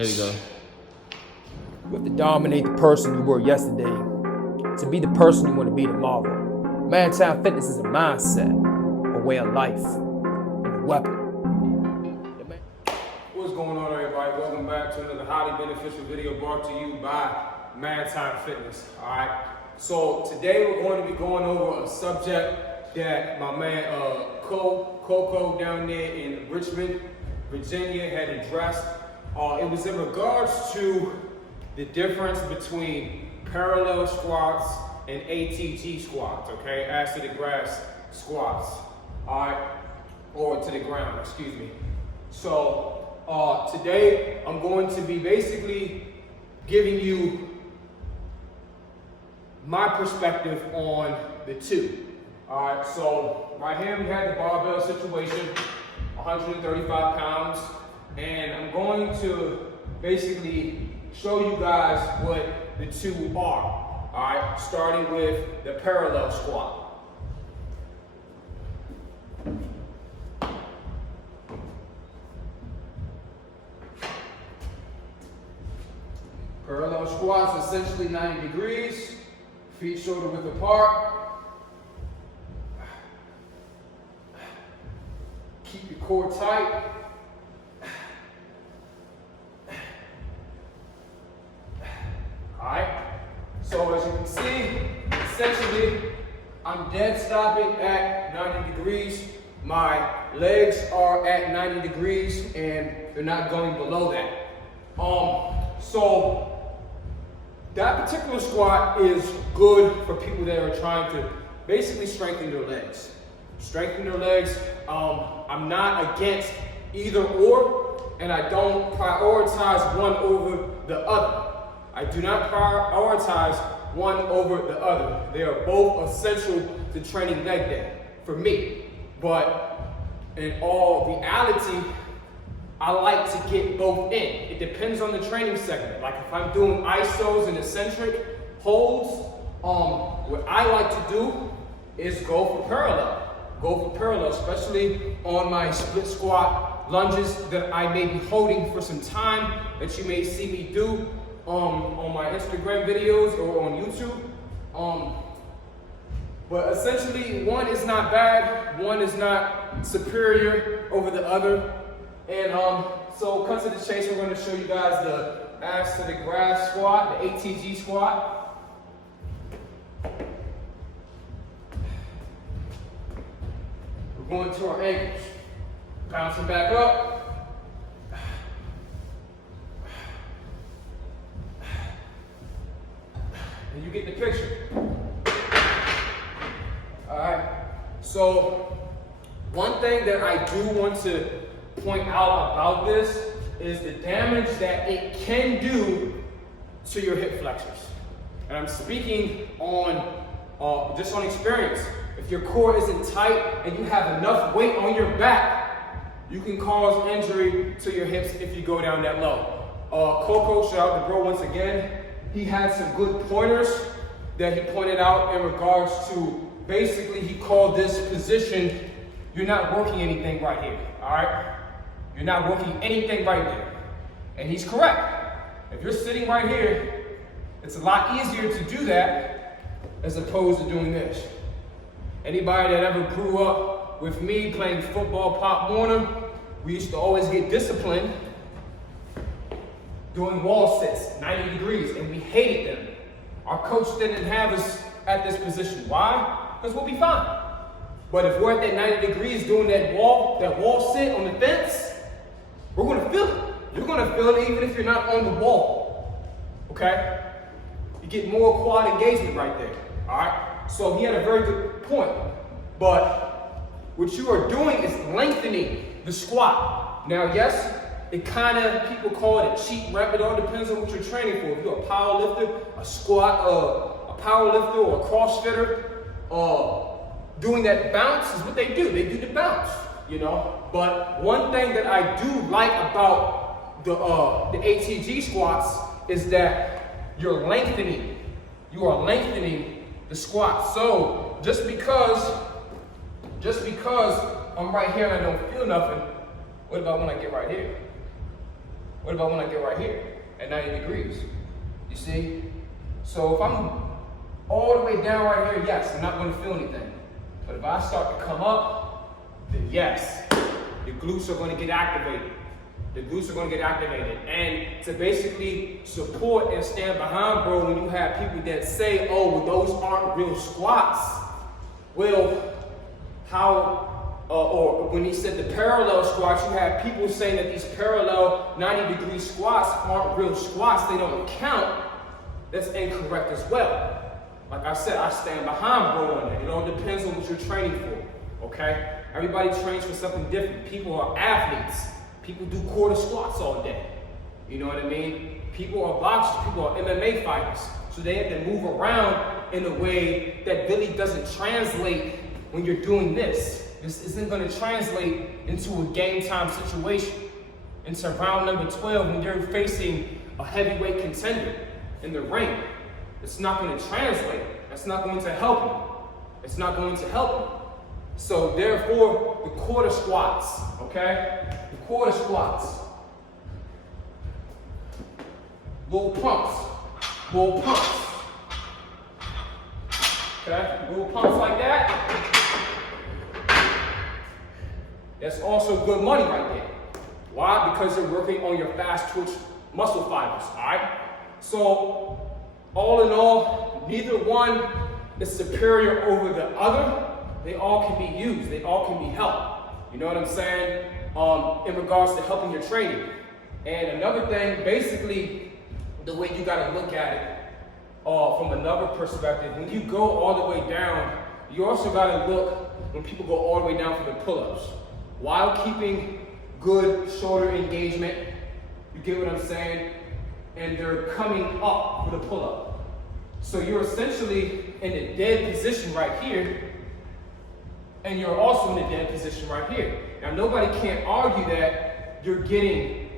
There you go. You have to dominate the person you were yesterday to be the person you want to be tomorrow. Mantown Fitness is a mindset, a way of life, and a weapon. What's going on, everybody? Welcome back to another highly beneficial video brought to you by Mantown Fitness. All right. So today we're going to be going over a subject that my man Coco down there in Richmond, Virginia, had addressed. It was in regards to the difference between parallel squats and ATG squats, okay? Ass to the grass squats, all right? Or to the ground, excuse me. So today I'm going to be basically giving you my perspective on the two. All right, so right here we had the barbell situation, 135 pounds, and I'm going to basically show you guys what the two are. All right, starting with the parallel squat. Parallel squats, essentially 90 degrees, feet shoulder width apart. Keep your core tight. Alright, so as you can see, essentially, I'm dead stopping at 90 degrees. My legs are at 90 degrees and they're not going below that. So that particular squat is good for people that are trying to basically strengthen their legs. Strengthen their legs. I'm not against either or, and I don't prioritize one over the other. I do not prioritize one over the other. They are both essential to training leg day for me. But in all reality, I like to get both in. It depends on the training segment. Like if I'm doing isos and eccentric holds, what I like to do is go for parallel. Go for parallel, especially on my split squat lunges that I may be holding for some time that you may see me do on my Instagram videos or on YouTube. But essentially, one is not bad, one is not superior over the other. And so cut to the chase, we're going to show you guys the ass to the grass squat, the ATG squat. We're going to our ankles, bouncing back up. And you get the picture. All right, so one thing that I do want to point out about this is the damage that it can do to your hip flexors. And I'm speaking on just on experience. If your core isn't tight and you have enough weight on your back, you can cause injury to your hips if you go down that low. Coco, shout out to bro once again. He had some good pointers that he pointed out in regards to, basically he called this position, you're not working anything right here, all right? You're not working anything right there. And he's correct. If you're sitting right here, it's a lot easier to do that as opposed to doing this. Anybody that ever grew up with me playing football, Pop Warner, we used to always get disciplined doing wall sits, 90 degrees, and we hated them. Our coach didn't have us at this position. Why? Because we'll be fine. But if we're at that 90 degrees doing that wall sit on the fence, we're gonna feel it. You're gonna feel it even if you're not on the wall, okay? You get more quad engagement right there, all right? So he had a very good point. But what you are doing is lengthening the squat. Now, yes, it kind of, people call it a cheat rep. It all depends on what you're training for. If you're a power lifter, a squat, a power lifter or a crossfitter, doing that bounce is what they do. They do the bounce, you know. But one thing that I do like about the ATG squats is that you're lengthening. You are lengthening the squat. So just because I'm right here and I don't feel nothing, what about when I get right here? What about when I get right here at 90 degrees? You see? So if I'm all the way down right here, yes, I'm not going to feel anything. But if I start to come up, then yes, the glutes are going to get activated. The glutes are going to get activated. And to basically support and stand behind, bro, when you have people that say, oh, well, those aren't real squats. Well, or when he said the parallel squats, you have people saying that these parallel 90-degree squats aren't real squats. They don't count. That's incorrect as well. Like I said, I stand behind bro on that. It all depends on what you're training for, okay? Everybody trains for something different. People are athletes. People do quarter squats all day. You know what I mean? People are boxers. People are MMA fighters. So they have to move around in a way that really doesn't translate when you're doing this. This isn't going to translate into a game time situation, into round number 12 when you're facing a heavyweight contender in the ring. It's not going to translate. That's not going to help you. It's not going to help you. So therefore, the quarter squats, okay? The quarter squats. Little pumps. Little pumps. Okay? Little pumps like that. That's also good money right there. Why? Because you're working on your fast twitch muscle fibers, all right? So, all in all, neither one is superior over the other. They all can be used. They all can be helped. You know what I'm saying? In regards to helping your training. And another thing, basically, the way you got to look at it from another perspective, when you go all the way down, you also got to look when people go all the way down for the pull-ups, while keeping good shoulder engagement. You get what I'm saying? And they're coming up for the pull-up. So you're essentially in a dead position right here, and you're also in a dead position right here. Now nobody can't argue that you're getting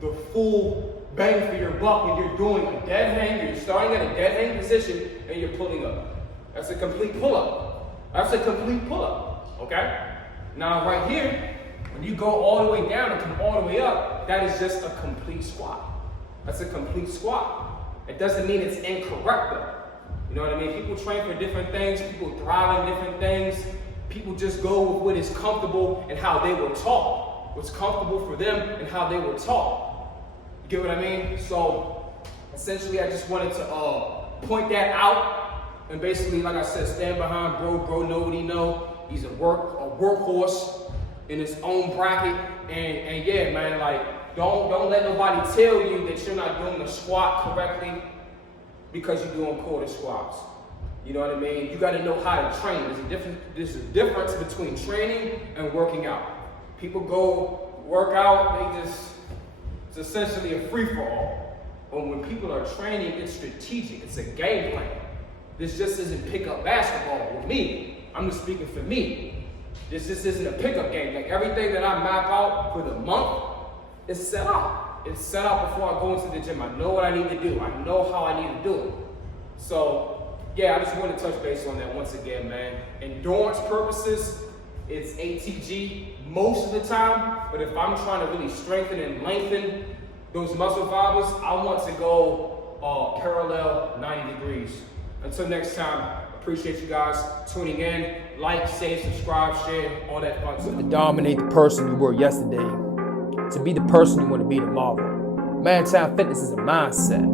the full bang for your buck when you're doing a dead hang. You're starting at a dead hang position and you're pulling up. That's a complete pull-up. That's a complete pull-up, okay? Now right here, when you go all the way down and come all the way up, that is just a complete squat. That's a complete squat. It doesn't mean it's incorrect though. You know what I mean? People train for different things. People thrive in different things. People just go with what is comfortable and how they were taught. What's comfortable for them and how they were taught. You get what I mean? So essentially I just wanted to point that out and basically, like I said, stand behind bro. Bro know what he know. He's a workhorse in his own bracket. And yeah, man, like don't let nobody tell you that you're not doing the squat correctly because you're doing quarter squats. You know what I mean? You got to know how to train. There's a difference between training and working out. People go work out, it's essentially a free-for-all. But when people are training, it's strategic. It's a game plan. This just isn't pick-up basketball with me. I'm just speaking for me. This just isn't a pickup game. Like everything that I map out for the month is set out. It's set out before I go into the gym. I know what I need to do. I know how I need to do it. So, yeah, I just want to touch base on that once again, man. Endurance purposes, it's ATG most of the time, but if I'm trying to really strengthen and lengthen those muscle fibers, I want to go parallel 90 degrees. Until next time, appreciate you guys tuning in. Like, save, subscribe, share, all that fun stuff. To dominate the person you were yesterday, to be the person you want to be tomorrow. Mantown Fitness is a mindset,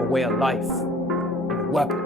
a way of life, and a weapon.